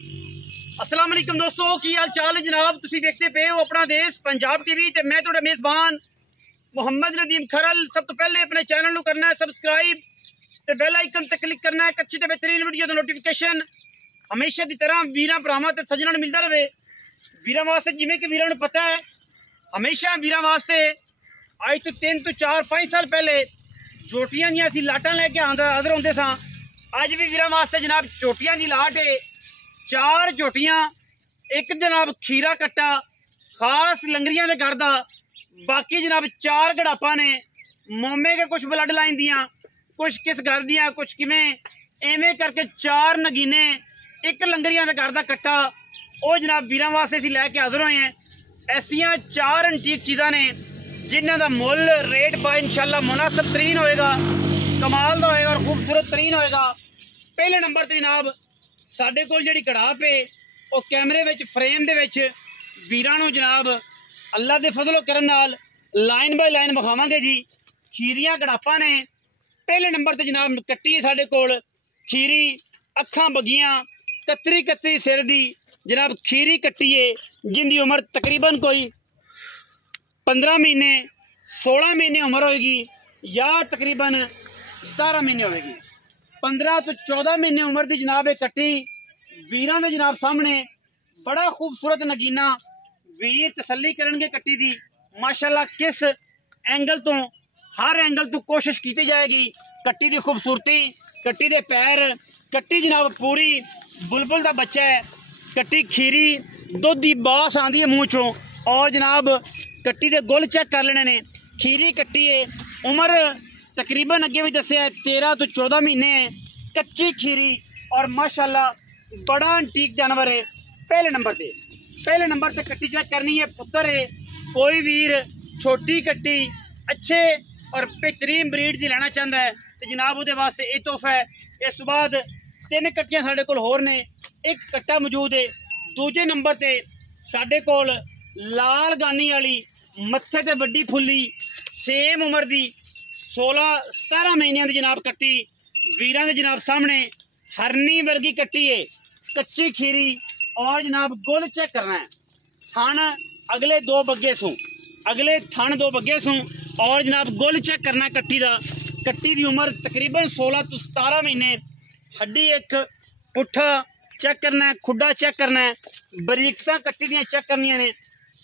अस्सलाम वालेकुम दोस्तों, की हाल चाल है जनाब। तुसी देखते पे हो अपना देश पंजाब टीवी ते मैं तुहाडा मेज़बान मुहम्मद नदीम खरल। सब तो पहले अपने चैनल नूं करना है सबसक्राइब ते बेल आइकन ते क्लिक करना है। अच्छी ते बेहतरीन वीडियो दा नोटिफिकेशन हमेशा की तरह वीरां भरावां ते सज्जणां नूं मिलदा रहे। वीरां वास्ते जिवें कि वीरां नूं पता है, हमेशा वीरां वास्ते अज तो 3 तो 4 5 साल पहले झोटियां दियां असीं लाटां लैके हाज़र होंदे सां। अज भी वीरां वास्ते जनाब झोटियां दी लाट है। 4 झोटियां, एक जनाब खीरा कट्टा खास लंगरियां दे घर दा, बाकी जनाब 4 गड़ापा ने मोमे के कुछ ब्लड लाइन दियां, कुछ किस घर दियां, कुछ किवें एवें करके 4 नगीने एक लंगरियां दे घर दा कट्टा वो जनाब वीरां वास्ते असीं लैके हाज़र होए हैं। ऐसियां 4 एंटीक चीज़ां ने जिन्हां दा मुल रेट पा इंशाअल्लाह मुनासिब तरीन होएगा, कमाल दा होएगा और खूबसूरत तरीन होएगा। पहले नंबर ते जनाब साडे कोल जिहड़ी कड़ाप है वो कैमरे विच फ्रेम दे विच वीरां नूं जनाब अल्लाह दे फजलो करम नाल लाइन बाय लाइन विखावांगे जी। खीरियां कड़ापा ने। पहले नंबर ते जनाब कट्टी है साडे कोल खीरी, अखां बगियां, कतरी कतरी सिर दी जनाब खीरी कट्टी है, जिंदी उम्र तकरीबन कोई 15 महीने 16 महीने उम्र होएगी या तकरीबन 17 महीने होएगी। 15 तो 14 महीने उम्र की जनाब ये कट्टी वीरां दे जनाब सामने बड़ा खूबसूरत नगीना। वीर तसल्ली करनगे कट्टी दी माशाअल्लाह। किस एंगल तो, हर एंगल तो कोशिश की जाएगी। कट्टी दी खूबसूरती, कट्टी दे पैर, कट्टी जनाब पूरी बुलबुल दा बच्चा है। कट्टी खीरी दुध दी बास आंदी है मूँह चों और जनाब कट्टी दे गुल चेक कर लेने ने। खीरी कट्टी है, उम्र तकरीबन अगे भी दसिया 13 तो 14 महीने है। कच्ची खीरी और माशाअल्लाह बड़ा एंटीक जानवर है। पहले नंबर ते कट्टी चेक करनी है। पुत्र है, कोई वीर छोटी कट्टी अच्छे और बेहतरीन ब्रीड की लेना चाहता है तो जनाब वो वास्ते ये तोहफा है। इस तो बाद 3 कट्टियां साढ़े कोल होर ने, एक कट्टा मौजूद है। दूजे नंबर ते साढ़े कोल लाल गानी वाली मत्थे ते वड्डी फुल्ली सेम उम्र दी 16-17 महीनों की जनाब कट्टी वीरां दे जनाब सामने हरनी वर्गी कट्टी है। कच्ची खीरी और जनाब गुल चेक करना है। थन अगले 2 बग्गे सूं, अगले थन 2 बग्गे सूं और जनाब गुल चेक करना है कट्टी दा। कट्टी की उम्र तकरीबन 16 तो 17 महीने। हड्डी एक पुट्ठा चेक करना है, खुड्डा चेक करना है, बरीकता कट्टी दियां चेक करनियां ने।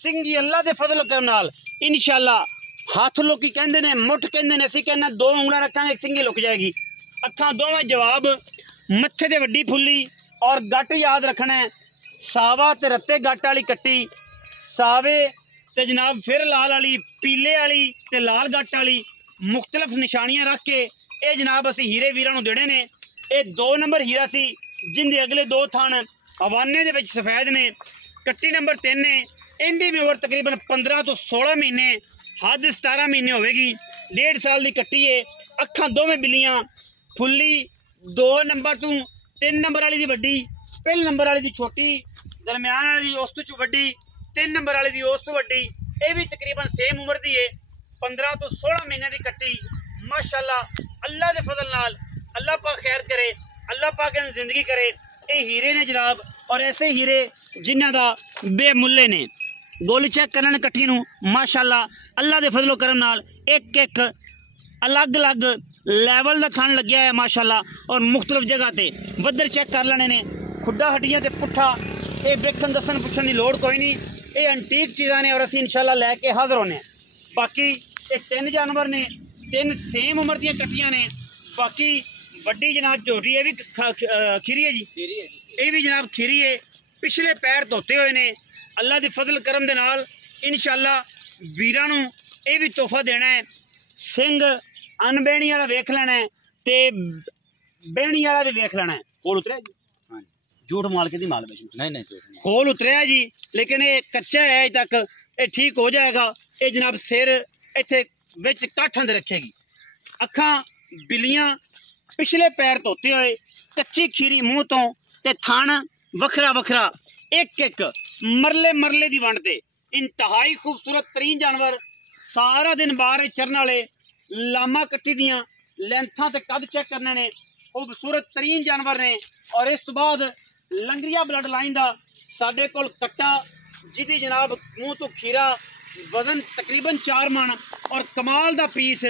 सिंगी अल्लाह दे फजल करम नाल इंशाअल्लाह हाथ लोकी कहंदे ने, मुठ कहंदे ने, असीं कहना 2 उंगलां रखांगे सिंगी लुक जाएगी। अखां दोवें जवाब, मत्थे ते वड्डी फुल्ली और गट याद रखना है। सावा ते रत्ते गट वाली कट्टी, सावे ते जनाब फिर लाल वाली, पीले वाली ते लाल गट वाली मुख्तलिफ निशानियां रख के ये जनाब असीं हीरे वीरां नूं देने ने। ये 2 नंबर हीरा सी जिंदे अगले 2 थान हवाने दे विच सफेद ने। कट्टी नंबर 3 ने, इनकी भी उम्र तकरीबन 15 तो 16 महीने, हद 17 महीने होगी। 1.5 साल की कट्टी है। अखां दोवें बिल्लियां, फुल्ली 2 नंबर तो 3 नंबर वाली दी वड्डी, पहले नंबर वाली दी छोटी, दरम्यान वाली दी उस तो वड्डी, 3 नंबर वाली दी उस तो वड्डी। ये भी तकरीबन सेम उम्र दी है। 15 तो 16 महीने की कट्टी माशाअल्लाह अल्लाह दे फजल नाल अल्लाह पाक खैर करे, अल्लाह पाक इन्हूं जिंदगी करे। ये हीरे ने जनाब और ऐसे हीरे जिन्हां दा बेमुल्ले ने। गोल चेक करने कट्ठी नूं माशाअल्लाह अल्लाह दे फजलो करम नाल एक एक अलग अलग लैवल का खान लग्या है माशाअल्लाह। और मुख्तलिफ जगह ते वधर चेक कर लेने ने। खुड्डा हड्डियां ते पुट्ठा ये वेखन दसन पुछन की लोड़ कोई नहीं। ये एंटीक चीज़ां ने और असीं इंशाअल्लाह लैके हाज़र होने। बाकी ये 3 जानवर ने, 3 सेम उम्र दी कट्टियां ने। बाकी वड्डी जनाब झोटी ये भी खीरी है जी, ये भी जनाब खीरी है। पिछले पैर धोते हुए ने। अल्लाह के फजल करम दे नाल इंशाअल्लाह वीरां नूं ये भी तोहफा देना है। सिंह अनबेणी वाला वेख लेना है ते बेणी वाला भी वेख लेना है। कोल उतरिया जी, हाँ झूठ माल के दी माल बेच नहीं कोल उतरिया जी, लेकिन ये कच्चा है अज तक। ये ठीक हो जाएगा। ये जनाब सिर इत्थे विच काठां दे रखेगी। अखां बिल्लियां, पिछले पैर धोते हुए, कच्ची खीरी मूँह तो ते थन वखरा वखरा, एक एक मरले मरले की वंड ते इंतहाई खूबसूरत तरीन जानवर। सारा दिन बाहर चरन वाले लामा कट्टी दियां लेंथा ते कद चेक करने ने। खूबसूरत तरीन जानवर ने। और इस तो बाद लंगरिया ब्लड लाइन का साढ़े कोल कट्टा जिहदी जनाब मूँह तो खीरा वजन तकरीबन 4 मन और कमाल का पीस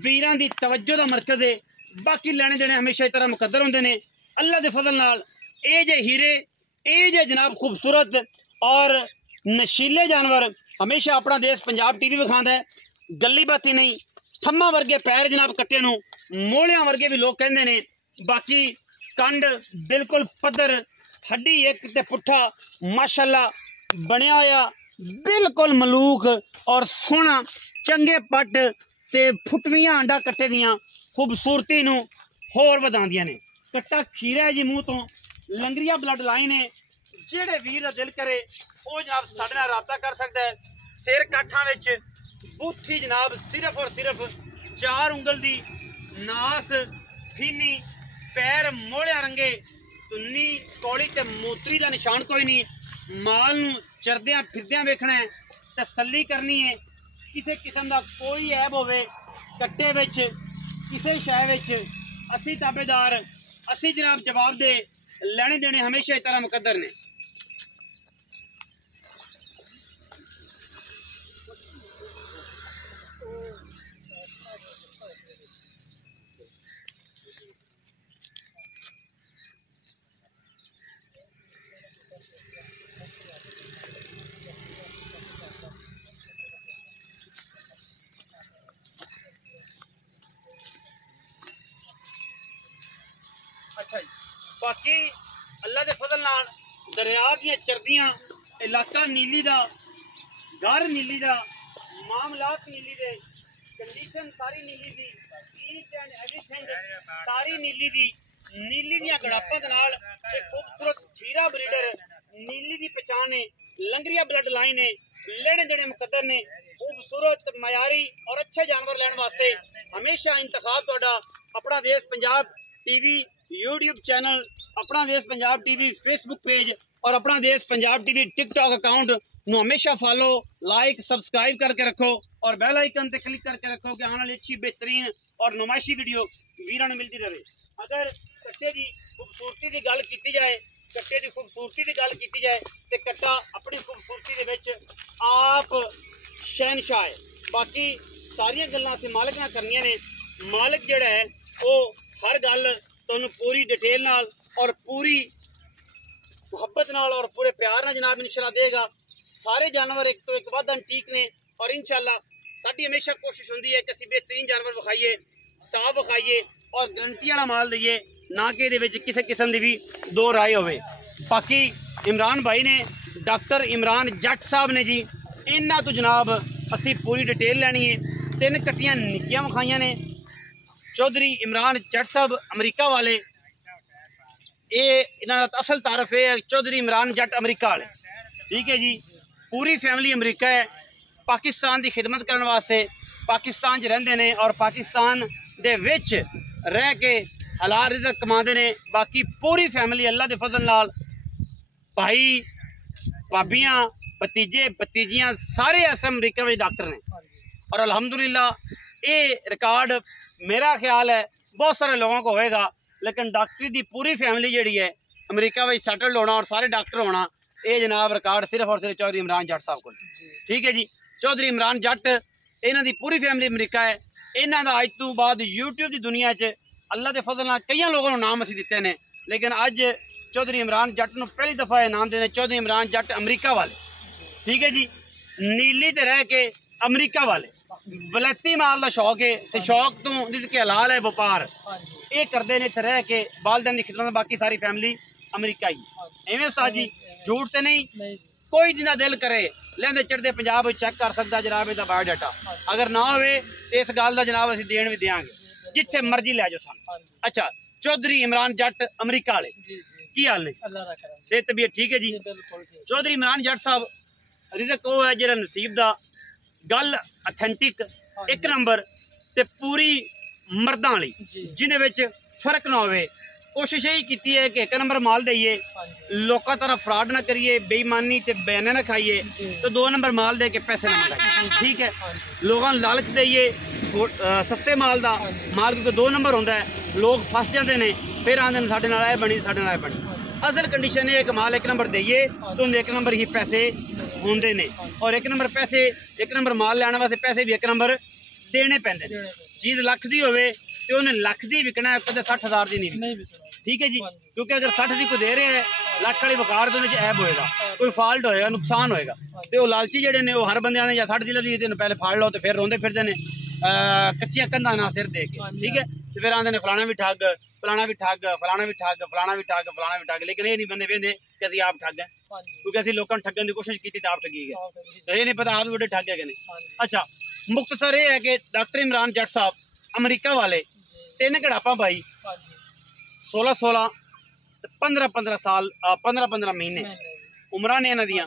वीरां दी तवज्जो का मरकज है। बाकी लेने देने हमेशा इस तरह मुकद्दर होंदे ने। अल्लाह के फजल नाल ये जे हीरे ये जे जनाब खूबसूरत और नशीले जानवर हमेशा अपना देश पंजाब टीवी विखांदा है। गली बाती नहीं, थम्मा वर्गे पैर जनाब कट्टे नूं मोलियां वर्गे भी लोग कहंदे ने। बाकी कंड बिल्कुल पद्धर, हड्डी एक ते पुट्ठा माशाअल्लाह बनिया होया, बिल्कुल मलूक और सोहना चंगे पट ते फुटवियां अंडा कट्टे दियां खूबसूरती नूं होर वधांदियां ने। कट्टा खीरा जी मूँह तो लंगरिया ब्लड लाइन है। जेड़े वीर दा दिल करे वो जनाब साडे नाल राबता कर सकता है। सिर काठां विच बूथी जनाब सिर्फ और सिर्फ 4 उंगल दी, नास फीनी, पैर मोड़िया रंगे, तुन्नी कौड़ी ते मोतरी का निशान कोई नहीं। माल नूं चरदियां फिरदियां वेखना है, तसल्ली करनी है। किसी किस्म का कोई ऐब होवे कट्टे विच किसी शय विच असी ताबेदार, असी जनाब जवाब दे। लेने देने हमेशा इस तरह मुकद्दर ने। अच्छा जी, बाकी अल्लाह के फजल नाल दरिया दियां चरदियां, इलाका नीली दा, घर नीली दा, मामलात नीली दे, कंडीशन सारी नीली दी, ईच एंड एवरीथिंग सारी नीली दी। नीली दियां गड़ापां दे नाल एक खूबसूरत खीरा ब्रीडर नीली दी पहचान है। लंगरिया ब्लड लाइन है। लेने देने मुकद्दर ने। खूबसूरत मयारी और अच्छे जानवर लैण वास्ते हमेशा इंतखाब तुहाडा अपना देश पंजाब टीवी यूट्यूब चैनल, अपना देश पंजाब टीवी फेसबुक पेज और अपना देश पंजाब टीवी टिकटॉक अकाउंट नूं हमेशा फॉलो, लाइक, सब्सक्राइब करके रखो और बेल आइकन ते क्लिक करके रखो कि आने वाली अच्छी बेहतरीन और नुमाइशी वीडियो वीरां नूं मिलती रहे। अगर कट्टे की खूबसूरती की गल की जाए, कट्टे की खूबसूरती की गल की जाए तो कट्टा अपनी खूबसूरती दे विच आप शहनशाह है। बाकी सारियां गल्लां असीं मालिक नाल करनियां ने। मालिक जिहड़ा है वो हर गल तुहानूं पूरी डिटेल नाल और पूरी मुहब्बत नाल और पूरे प्यार नाल जनाब इंशाअल्लाह देगा। सारे जानवर एक तो एक वध अंटीक ने और इंशाअल्लाह साडी हमेशा कोशिश होंदी है कि असीं बेहतरीन जानवर विखाइए, साफ विखाइए और गारंटी वाला माल दईए, ना कि इहदे विच किसी किस्म दी भी दो राय होवे। बाकी इमरान भाई ने, डॉक्टर इमरान जट साहब ने जी, इन्हां तो जनाब असीं पूरी डिटेल लैनी है। 3 कट्टियां निक्कियां विखाइयां ने। चौधरी इमरान जट साहब अमरीका वाले, ये इन्हां दा असल तारफ है चौधरी इमरान जट अमरीका वाले, ठीक है जी। पूरी फैमिली अमरीका है। पाकिस्तान की खिदमत करने वास्ते पाकिस्तान च रहिंदे ने और पाकिस्तान दे विच रह के हलाल रिज़्क कमाते ने। बाकी पूरी फैमिली अल्लाह के फजल नाल, भाई भाबियाँ, भतीजे भतीजियाँ सारे ऐसे अमरीका में डॉक्टर ने और अल्हम्दुलिल्लाह ये रिकॉर्ड मेरा ख्याल है बहुत सारे लोगों को होएगा, लेकिन डॉक्टरी की पूरी फैमिली जी है अमरीका में सेटल्ड होना और सारे डॉक्टर होना, ये जनाब रिकॉर्ड सिर्फ और सिर्फ चौधरी इमरान जट साहब को, ठीक है जी। चौधरी इमरान जट इन्हां दी पूरी फैमिली अमरीका है। इन्हां दा अज तो बाद यूट्यूब की दुनिया च अल्लाह के फजल नाल कई लोगों को नाम असीं दिते ने, लेकिन अज चौधरी इमरान जट नूं पहली दफ़ा ये नाम देने चौधरी इमरान जट अमरीका वाले, ठीक है जी। नीली ते रह के अमरीका वाले, वलैती माल का शौक है तो शौक तो रिज़्क़ हलाल है व्यापार ये करते हैं। इत्थे रह के वालदैन की खिदमत, बाकी सारी फैमिली अमरीका ही। इवें उस्ताद जी झूठ तो नहीं, कोई जिन्ना दिल करे लैंदे चढ़ते पंजाब चेक कर सकता जनाब इसका बायोडाटा। अगर ना हो इस गल का जनाब असीं देण भी देंगे, जिथे मर्जी लै जाओ सानूं। अच्छा, चौधरी इमरान जट अमरीका वाले की हाल ने? सेहत तबीयत ठीक है जी? चौधरी इमरान जट साहब रिज़्क वो है जिहड़ा नसीब दा, गल अथेंटिक एक नंबर ते पूरी मर्दां वाली, जिन्हें विच फर्क ना होवे। कोशिश यही की है कि 1 नंबर माल दईए, लोगों तरह फ्रॉड ना करिए, बेईमानी ते बयाने ना खाइए, तो 2 नंबर माल दे के पैसे ना मंगाइए, ठीक है। लोगों लालच दईए सस्ते माल का, माल क्योंकि 2 नंबर होंदा है, लोग फस जाते हैं, फिर आते हैं साढ़े नाल बनी साढ़े नाल बनी। असल कंडीशन है कि माल एक नंबर दईए तो एक नंबर ही पैसे होंगे ने और एक नंबर पैसे एक नंबर माल लैने वास्ते पैसे भी एक नंबर देने पैंदे ने। चीज़ लख दी होवे तो उन्हें लख दी विकना है, कदे 60,000 दी नहीं विकनी। ठीक है जी, क्योंकि अगर 60 की कोई दे रहे हैं लख वाली वकार तो ऐब होएगा, कोई फॉल्ट होएगा, नुकसान होएगा। तो वो लालची जड़े ने वो हर बंद ने या 60 दी लगी पहले फाड़ लो तो फिर रोंदे फिरते ने कच्चियां कंधा ना सिर दे के। ठीक है, तो फिर आते ने फलाना भी ठग, फलाना भी ठग, फलाना भी ठग, फलाना भी ठग, फलाना भी ठग। लेकिन ये नहीं बंदे वेंदे कि असं आप ठग है, क्योंकि असं लोगों को ठगन की कोशिश की तो आप ठगी गए, तो ये नहीं पता आप बड़े ठग है कि नहीं। अच्छा, मुख्तसर ये है कि डॉक्टर इमरान जट साहब अमरीका वाले 3 घड़ापा भाई 16-16 15-15 साल 15-15 महीने उम्र ने इन्हां दियां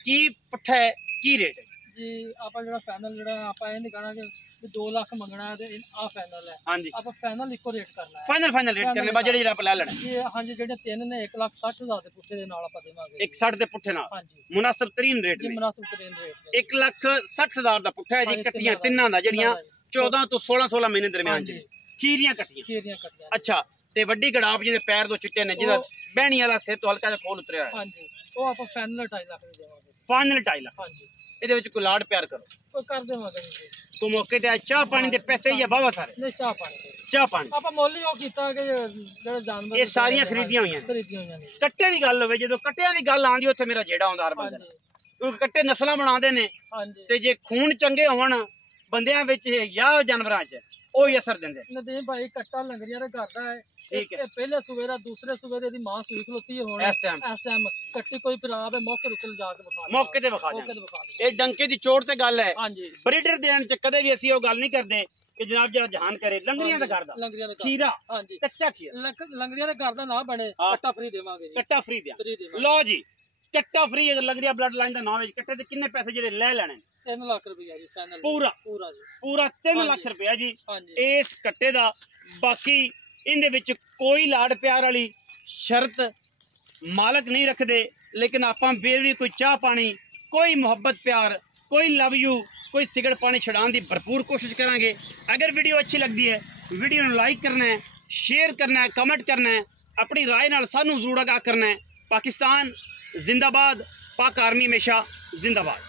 की पट्ठा है की रेट है जी। आप जो फाइनल जो आप ये नहीं कहना कि 2 लाख मंगना है तो आ फाइनल है। हाँ जी, आप फाइनल इको रेट करना है, फाइनल रेट करने बाद जेडी आप ले लेना जी। हाँ जी, जेडे 3 ने 1,60,000 दे पुट्ठे दे नाल आप देवांगे, 160 दे पुट्ठे नाल। हाँ जी, मुनासिब तरीन रेट जी में मुनासिब तरीन रेट 1,60,000 दा पुट्ठा है जी। कट्टियां तिन्नां दा जेडियां 14 तो 16 महीने दरमियान च खीरियां कट्टियां। अच्छा, ते वड्डी गड़ाप जिहदे पैर दो चिट्टे ने जिहदा बहनी वाला सिर तो हल्का जिहा खोल उतरिया है। हाँ जी, वो आप फाइनल 2.5 लाख दे देवांगे, फाइनल 2.5 लाख। हाँ जी, ਇਹਦੇ ਵਿੱਚ ਕੋਈ ਲਾੜ ਪਿਆਰ ਕਰੋ ਉਹ ਕਰ ਦੇਵਾਂਗੇ ਜੀ। ਤੋ ਮੌਕੇ ਤੇ ਚਾਹ ਪਾਣੀ ਦੇ ਪੈਸੇ ਜਾਂ ਬਾਵਾ ਸਾਰੇ ਨਹੀਂ ਚਾਹ ਪਾਣੀ ਦੇ ਚਾਹ ਪਾਣੀ ਆਪਾਂ ਮੁੱਲ ਹੀ ਉਹ ਕੀਤਾ ਕਿ ਜਿਹੜੇ ਜਾਨਵਰ ਇਹ ਸਾਰੀਆਂ ਖਰੀਦੀਆਂ ਹੋਈਆਂ ਨੇ। ਕੱਟੇ ਦੀ ਗੱਲ ਹੋਵੇ, ਜਦੋਂ ਕੱਟਿਆਂ ਦੀ ਗੱਲ ਆਉਂਦੀ ਉੱਥੇ ਮੇਰਾ ਜਿਹੜਾ ਆਉਂਦਾ ਹਰ ਬੰਦੇ ਨੂੰ, ਕਿਉਂਕਿ ਕੱਟੇ ਨਸਲਾਂ ਬਣਾਉਂਦੇ ਨੇ। ਹਾਂਜੀ, ਤੇ ਜੇ ਖੂਨ ਚੰਗੇ ਹੋਣ ਬੰਦਿਆਂ ਵਿੱਚ ਜਾਂ ਜਾਨਵਰਾਂ 'ਚ ਉਹ ਹੀ ਅਸਰ ਦਿੰਦੇ। ਨਦੀਮ ਭਾਈ ਕੱਟਾ ਲੰਗਰੀਆਂ ਦਾ ਕਰਦਾ ਹੈ। ठीक है, पहले सुबह दा दूसरे सुबह दी मां सूई खलोती है हुण इस टाइम कट्टी कोई खराब है मौके रुक जाके विखा मौके ते विखा ये डंके दी चोट ते गल है। हां जी, ब्रीडर देण च कदे भी ਅਸੀਂ ਉਹ ਗੱਲ ਨਹੀਂ ਕਰਦੇ ਕਿ ਜਨਾਬ ਜਿਹੜਾ ਜਹਾਨ करे ਲੰਗਰੀਆਂ ਦਾ ਕਰਦਾ लंगरियां दा ਖੀਰਾ हां जी, ਕੱਚਾ ਖੀਰਾ लंगरियां दा करदा ना बने कट्टा फ्री देवांगे जी, ਕੱਟਾ ਫ੍ਰੀ ਦਿਆਂ। फ्री देवांगे। ਲਓ ਜੀ, ਕੱਟਾ ਫ੍ਰੀ ਅਗਰ ਲੰਗਰੀਆ ਬਲੱਡ ਲਾਈਨ ਦਾ ਨਾਮ ਵਿੱਚ ਕੱਟੇ ਤੇ ਕਿੰਨੇ ਪੈਸੇ ਜਿਹੜੇ ਲੈ ਲੈਣੇ 3 लाख रुपया जी फाइनल पूरा पूरा जी, पूरा 3 ਲੱਖ ਰੁਪਇਆ ਜੀ हां जी। ਇਸ ਕੱਟੇ ਦਾ। ਬਾਕੀ ਇਹਦੇ ਵਿੱਚ ਕੋਈ ਲਾੜ ਪਿਆਰ ਵਾਲੀ ਸ਼ਰਤ ਮਾਲਕ ਨਹੀਂ ਰੱਖਦੇ, ਲੇਕਿਨ ਆਪਾਂ ਫਿਰ ਵੀ ਕੋਈ ਚਾਹ ਪਾਣੀ, ਕੋਈ ਮੁਹੱਬਤ ਪਿਆਰ, ਕੋਈ ਲਵ ਯੂ, ਕੋਈ ਸਿਗਰਟ ਪਾਣੀ ਛਡਾਉਣ ਦੀ ਭਰਪੂਰ ਕੋਸ਼ਿਸ਼ ਕਰਾਂਗੇ। ਅਗਰ ਵੀਡੀਓ ਅੱਛੀ ਲੱਗਦੀ ਹੈ ਵੀਡੀਓ ਨੂੰ ਲਾਈਕ ਕਰਨਾ ਹੈ, ਸ਼ੇਅਰ ਕਰਨਾ ਹੈ, ਕਮੈਂਟ ਕਰਨਾ ਹੈ, ਆਪਣੀ ਰਾਏ ਨਾਲ ਸਾਨੂੰ ਜ਼ਰੂਰ ਆਗਾਹ ਕਰਨਾ ਹੈ। ਪਾਕਿਸਤਾਨ ਜ਼ਿੰਦਾਬਾਦ, ਪਾਕ ਆਰਮੀ ਹਮੇਸ਼ਾ ਜ਼ਿੰਦਾਬਾਦ।